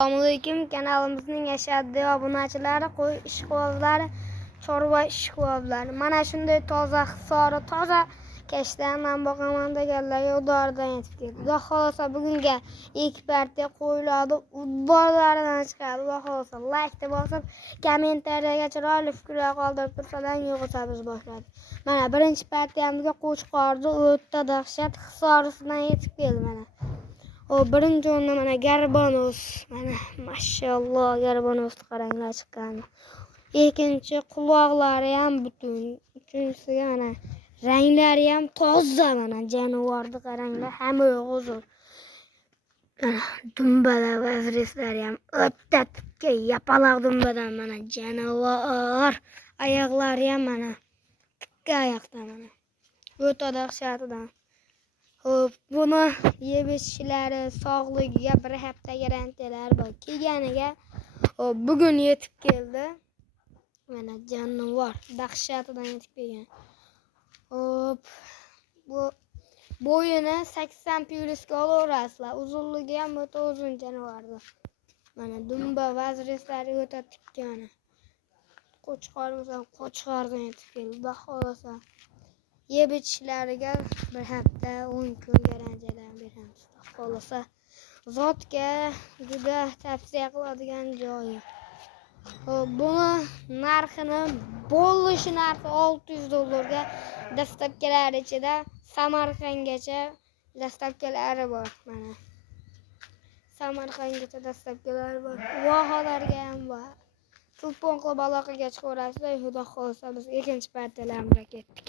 Assalomualaikum, kanalimizning yashaddiy obunachilari, qo'y ishqibozlari, chorva ishqibozlari. Mana shunday toza hisori, toza kashtan men boqaman deganlarga udoridan yetib keldi. Xudo xolosa bugunga ikki partiya qo'yiladi, udborlaridan chiqadi. Xudo xolosa like bosib, kommentariyaga chiroyli fikrlar qoldirib tursalar, yo'qsa biz boshladi. Mana birinchi partiyamizga Qo'chqorni o'ta dahshat hisorisidan yetib keldi mana. O birinchi o'rinda mana Garbanos, mana mashalloh Garbanosni qaranglar chiqqan. Ikkinchi quloqlari ham butun. Uchinchisiga mana ranglari ham toza, mana jonivorni qaranglar, hamma huzur. Dumbalar va azreslari ham o'ta tikka yapaloq dumbadan mana jonivor. Oyoqlari ham mana tikka oyoqdan mana. O'ta dahshatidan. Xo'p, buni yeb ichishlari sog'ligiga bir hafta garantiyalar bor. Kelganiga bugun yetib keldi. Mana jonivor dahshatidan yetib kelgan. Xo'p, bu bo'yini 80 plyusga olaverasizlar. Uzunligi ham o'ta uzun jonivordi. Mana dumba vazreslari o'ta tikka mana. Qo'chqordan yetib keldi. Xudo xolosa yeb ichishlariga bir hafta 10 kun garantiyalar beramiz. Xolosa zotga juda tavsiya qiladigan joyi. Buni narxini bo'lishi narxi $600 dastavkalar ichida Samarqandgacha dastavkalari bor mana. Samarqandgacha dastavkalari bor. Vohalarga ham bor. Telefon qilib aloqaga chiqaverasizlar. Xudo xolosa biz ikkinchi partiyalarga ketdik.